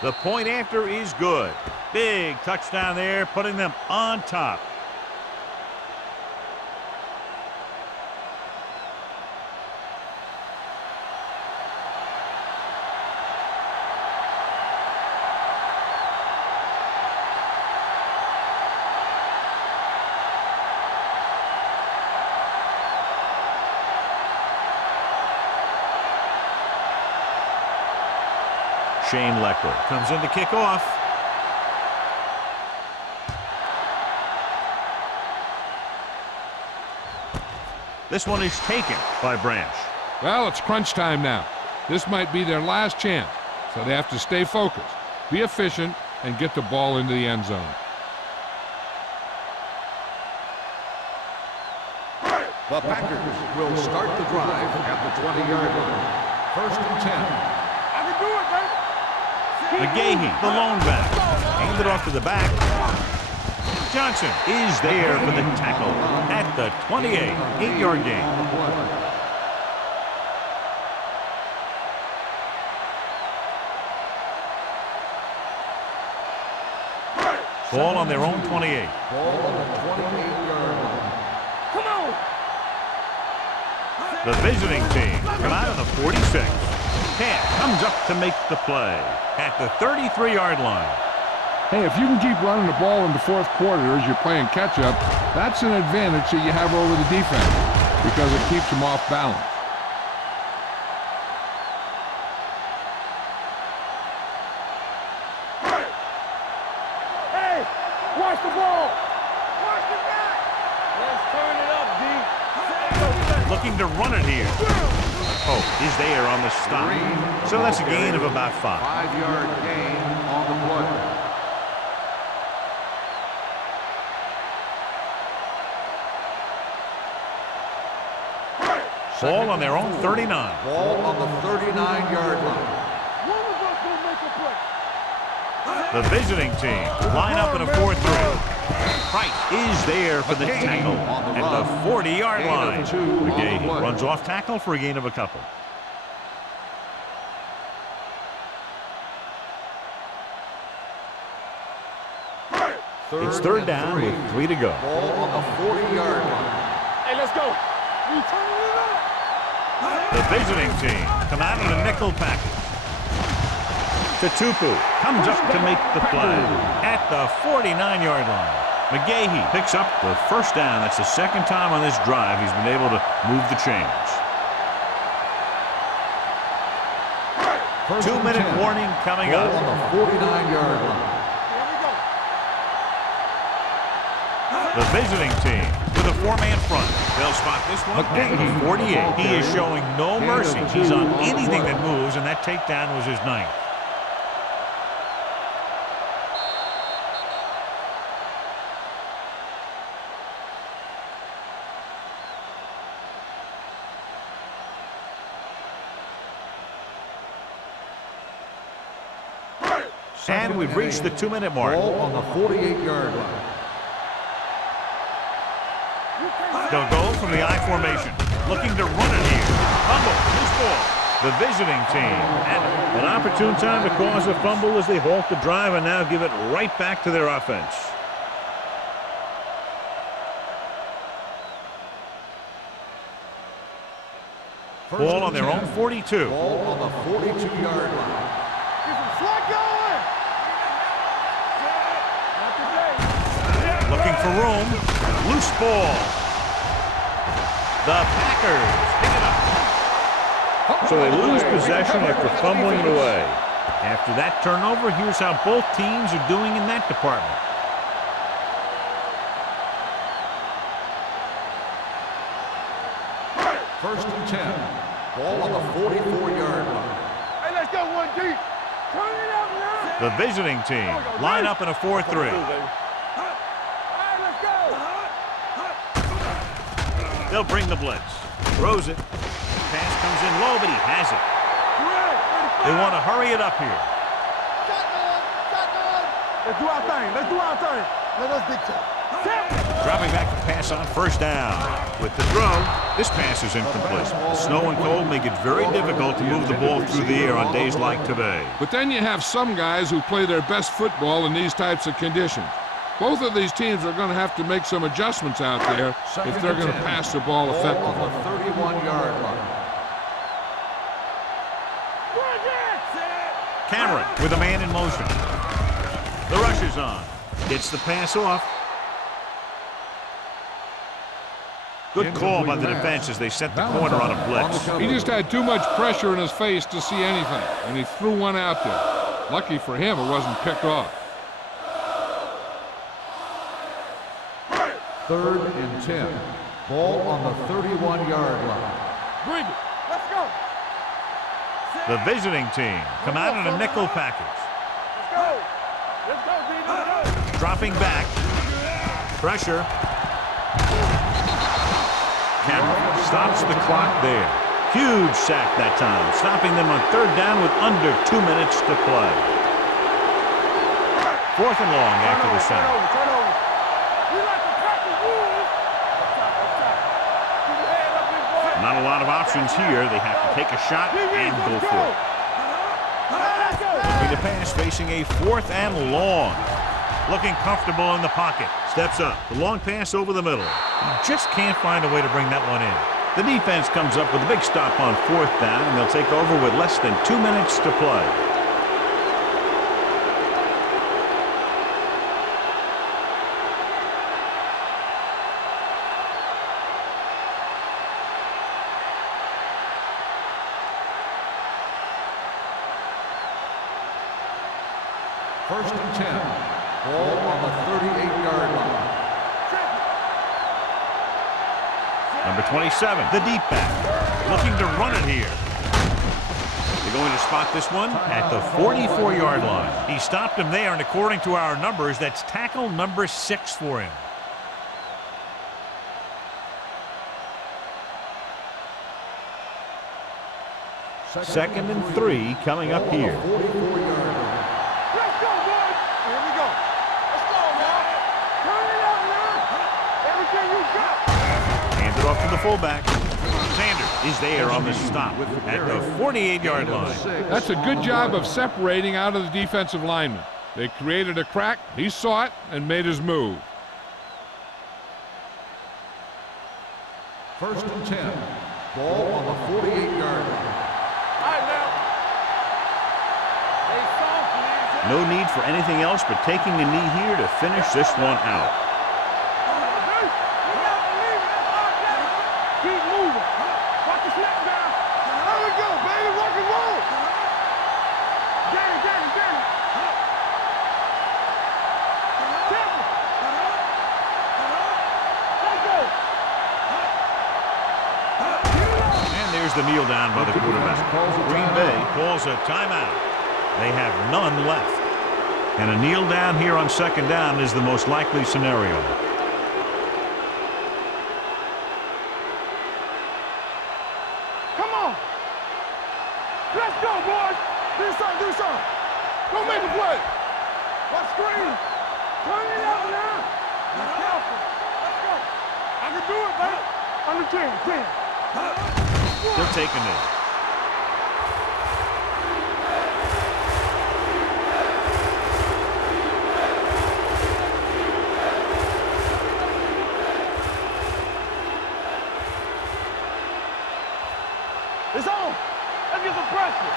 The point after is good. Big touchdown there, putting them on top. Shane Leckler comes in to kick off. This one is taken by Branch. Well, it's crunch time now. This might be their last chance, so they have to stay focused, be efficient, and get the ball into the end zone. The Packers will start the drive at the 20-yard line. First and 10. I can do it, baby. McGahee, the lone back. Hand it off to the back. Johnson is there for the tackle at the 28, 8-yard gain. Ball on their own 28. Ball on the 28-yard line. Come on. The visiting team come out of the 46. Pass comes up to make the play at the 33-yard line. Hey, if you can keep running the ball in the fourth quarter as you're playing catch-up, that's an advantage that you have over the defense because it keeps them off balance. Hey, watch the ball. Watch the back. Let's turn it up, D. Looking to run it here. Oh, is there on the stop. So that's a gain of about 5. 5-yard gain on the play. Ball on their own 39. Ball on the 39-yard line. One of us will make a play. The visiting team line up in a 4-3. Price is there for the tackle at the 40-yard line. McGahee runs off tackle for a gain of a couple. It's third down with 3 to go. Ball on the 40-yard line. Hey, let's go. We turn it up. The visiting team come out in a nickel package. Tutupu comes up to make the play at the 49-yard line. McGahee picks up the first down. That's the second time on this drive he's been able to move the chains. 2-minute warning coming Ball up. on the 49-yard line. The visiting team with a 4-man front. They'll spot this one at the 48. He is showing no mercy. He's on anything that moves, and that takedown was his 9th. And we've reached the 2-minute mark. Ball on the 48-yard line. They'll go from the I formation, looking to run it here. Fumble, loose ball. The visiting team. And an opportune time to cause a fumble as they halt the drive and now give it right back to their offense. Ball on their own 42. Ball on the 42-yard line. Get some slack going. Not today. Looking for room. Loose ball. The Packers pick it up. So they lose possession after fumbling it away. After that turnover, here's how both teams are doing in that department. First and 10. Ball on the 44-yard line. Hey, let's go 1 deep. Turn it up now. The visiting team line up in a 4-3. All right, let's go. They'll bring the blitz. Throws it. Pass comes in low, but he has it. They want to hurry it up here. Let's do our thing. Let's do our thing. Let us dictate. Dropping back to pass on first down. With the throw, this pass is incomplete. The snow and cold make it very difficult to move the ball through the air on days like today. But then you have some guys who play their best football in these types of conditions. Both of these teams are going to have to make some adjustments out there if they're going to pass the ball effectively. Ball on the 31-yard line. Cameron with a man in motion. The rush is on. Gets the pass off. Good call by the defense as they set the corner on a blitz. He just had too much pressure in his face to see anything, and he threw one out there. Lucky for him, it wasn't picked off. 3rd and 10. Ball on the 31-yard line. Bring it. Let's go. The visiting team come out in a nickel package. Let's go. Let's go, D. Dropping back. Pressure. Cameron stops the clock there. Huge sack that time, stopping them on 3rd down with under 2 minutes to play. 4th and long after the sack. Turn over. We like to cut the rules. Keep your head up, big boy. Not a lot of options here. They have to take a shot and go for it. Looking to pass, facing a 4th and long. Looking comfortable in the pocket. Steps up. The long pass over the middle. He just can't find a way to bring that one in. The defense comes up with a big stop on 4th down, and they'll take over with less than 2 minutes to play. First and 10. Ball on the 38-yard line. Number 27, the deep back, looking to run it here. They're going to spot this one at the 44-yard line. He stopped him there, and according to our numbers, that's tackle number 6 for him. Second and 3 coming up here. Let's go, boys. Here we go. Let's go, man. Turn it up, man. Everything you got. Hands it off to the fullback. Sanders is there on the stop at the 48-yard line. That's a good job of separating out of the defensive lineman. They created a crack, he saw it, and made his move. First and 10. Ball on the 48-yard line. All right, now. Hey, soft, man. No need for anything else but taking a knee here to finish this one out. Keep moving. Watch the snap down. There we go, baby. Rock and roll. Danny. Temple. Let's go. And there's the kneel down by the quarterback. Green Bay calls a timeout. They have none left. And a kneel down here on 2nd down is the most likely scenario. Come on. Let's go, boys. Do something. Go make a play. Watch screen. Turn it out now. Be careful. Let's go. I can do it, baby. Under 10. He'll take a knee. It's on. Let's get some pressure.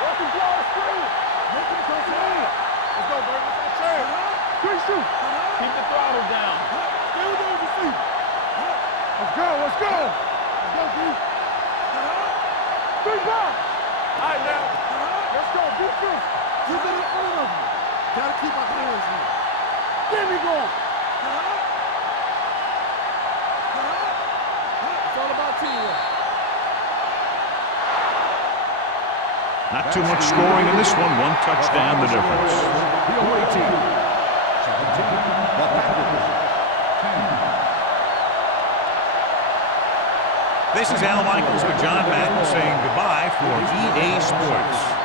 Work and draw the screen. Make him come in. Let's go, baby. Let's go, chair. Good shoot. Keep the throttle down. Still on your feet. Let's go. Let's go, D. 3 ball. All right, now. Let's go. Defense. Keep it in front of you. Gotta keep my hands in. Get me going. It's all about teamwork. Not too much scoring in this one. 1 touchdown, the difference. The away team. 17. The Packers. 10. This is Al Michaels with John Madden saying goodbye for EA Sports.